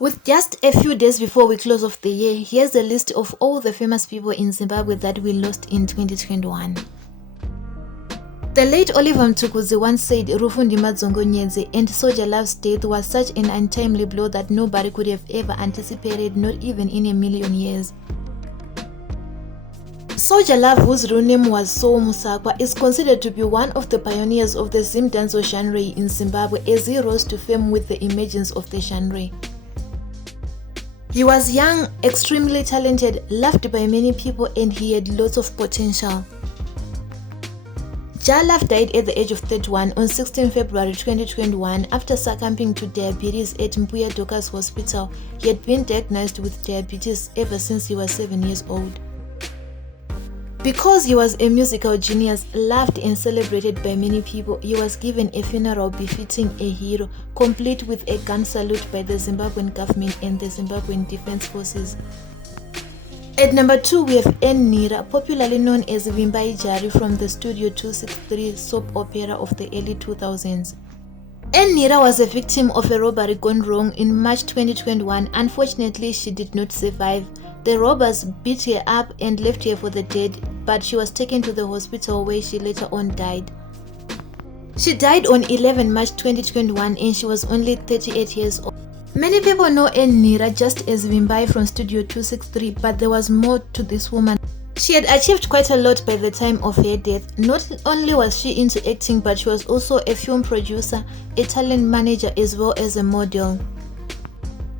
With just a few days before we close off the year, here's a list of all the famous people in Zimbabwe that we lost in 2021. The late Oliver Mtukudzi once said Rufundi Madzongonyedze and Soldier Love's death was such an untimely blow that nobody could have ever anticipated, not even in a million years. Soldier Love, whose real name was Soul Musakwa, is considered to be one of the pioneers of the Zimdanso genre in Zimbabwe as he rose to fame with the emergence of the genre. He was young, extremely talented, loved by many people, and he had lots of potential. Love died at the age of 31 on 16 February 2021 after succumbing to diabetes at Mpuya Doctors Hospital. He had been diagnosed with diabetes ever since he was 7 years old. Because he was a musical genius, loved and celebrated by many people, he was given a funeral befitting a hero, complete with a gun salute by the Zimbabwean government and the Zimbabwean Defense Forces. At number 2, we have nhira, popularly known as Vimbai Jari from the Studio 263 soap opera of the early 2000s. nhira was a victim of a robbery gone wrong in March 2021. Unfortunately, she did not survive. The robbers beat her up and left her for the dead, but she was taken to the hospital where she later on died. She died on 11 March 2021 and she was only 38 years old. Many people know nhira just as Vimbai from Studio 263, but there was more to this woman. She had achieved quite a lot by the time of her death. Not only was she into acting, but she was also a film producer, a talent manager, as well as a model.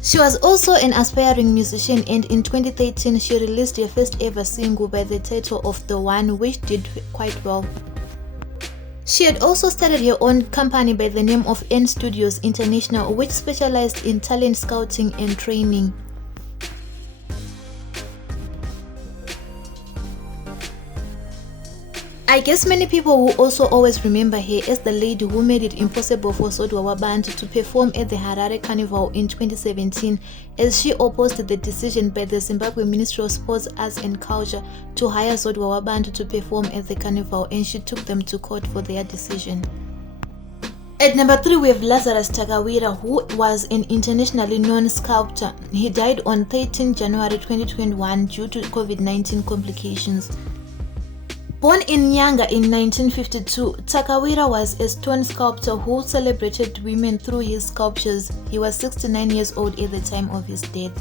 She was also an aspiring musician, and in 2013 she released her first ever single by the title of The One, which did quite well. She had also started her own company by the name of N Studios International, which specialized in talent scouting and training. I guess many people will also always remember her as the lady who made it impossible for Zodwa Wabantu to perform at the Harare Carnival in 2017, as she opposed the decision by the Zimbabwe Ministry of Sports, Arts and Culture to hire Zodwa Wabantu to perform at the carnival, and she took them to court for their decision. At number 3, we have Lazarus Takavira, who was an internationally known sculptor. He died on 13 January 2021 due to COVID-19 complications. Born in Nyanga in 1952, Takavira was a stone sculptor who celebrated women through his sculptures. He was 69 years old at the time of his death.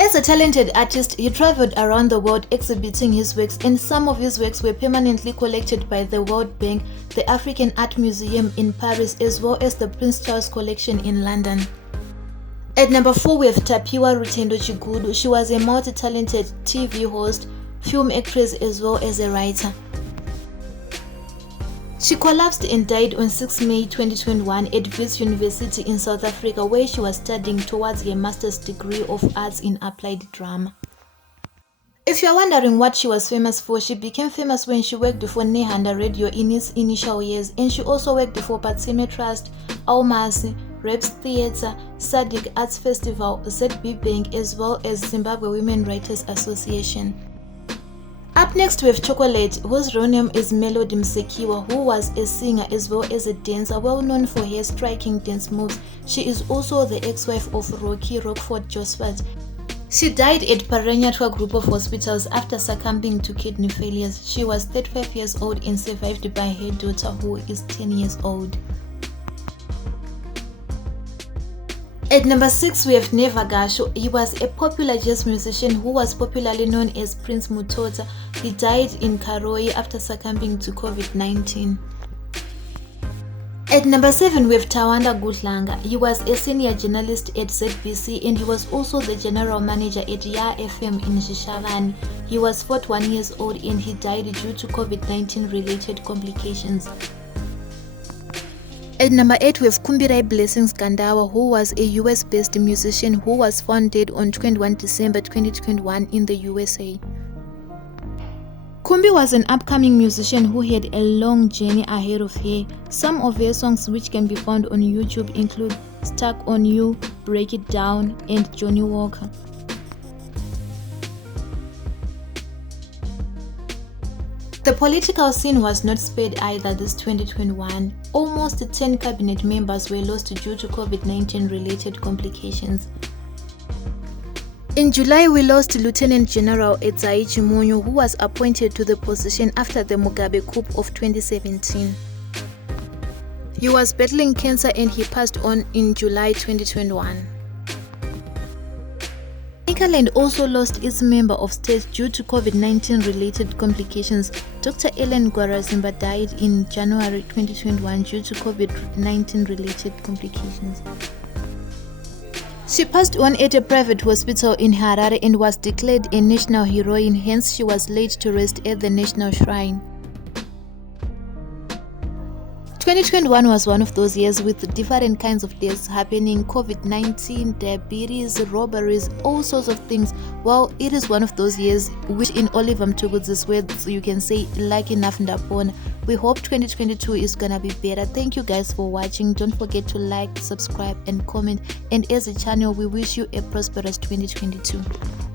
As a talented artist, he traveled around the world exhibiting his works, and some of his works were permanently collected by the World Bank, the African Art Museum in Paris, as well as the Prince Charles Collection in London. At number 4, we have Tapiwa Rutindo Giugud. She was a multi-talented TV host, film actress, as well as a writer. She collapsed and died on 6 May 2021 at Wits University in South Africa, where she was studying towards her master's degree of arts in applied drama. If you are wondering what she was famous for, she became famous when she worked for Nehanda Radio in its initial years, and she also worked for Patsime Trust, Aumasi, Reps Theatre, Sadiq Arts Festival, ZB Bank, as well as Zimbabwe Women Writers Association. Up next, we have Chocolate, whose real name is Melody Msekiwa, who was a singer as well as a dancer, well known for her striking dance moves. She is also the ex-wife of Rocky Rockford Josephat. She died at Paranyatwa Group of Hospitals after succumbing to kidney failures. She was 35 years old and survived by her daughter, who is 10 years old. At number 6, we have Neva Gasho. He was a popular jazz musician who was popularly known as Prince Mutota. He died in Karoi after succumbing to COVID-19. At number 7, we have Tawanda Gudlanga. He was a senior journalist at ZBC, and he was also the general manager at Ya FM in Shishavani. He was 41 years old and he died due to COVID-19 related complications. At number 8, we have Kumbirai Blessings Gandawa, who was a US-based musician who was found dead on 21 December 2021 in the USA. Kumbi was an upcoming musician who had a long journey ahead of her. Some of her songs which can be found on YouTube include Stuck on You, Break It Down, and Johnny Walker. The political scene was not spared either this 2021. Almost 10 cabinet members were lost due to COVID-19 related complications. In July, we lost Lieutenant General Edzaichi Munyu, who was appointed to the position after the Mugabe coup of 2017. He was battling cancer and he passed on in July 2021. Nagaland also lost its member of state due to COVID-19 related complications. Dr. Ellen Gwarazimba died in January 2021 due to COVID-19 related complications. She passed on at a private hospital in Harare and was declared a national heroine, hence she was laid to rest at the National Shrine. 2021 was one of those years with different kinds of deaths happening: COVID-19, diabetes, robberies, all sorts of things. Well, it is one of those years which in Oliver Mtugudzi's words you can say like enough ndapona. We hope 2022 is gonna be better. Thank you guys for watching. Don't forget to like, subscribe and comment, and as a channel we wish you a prosperous 2022.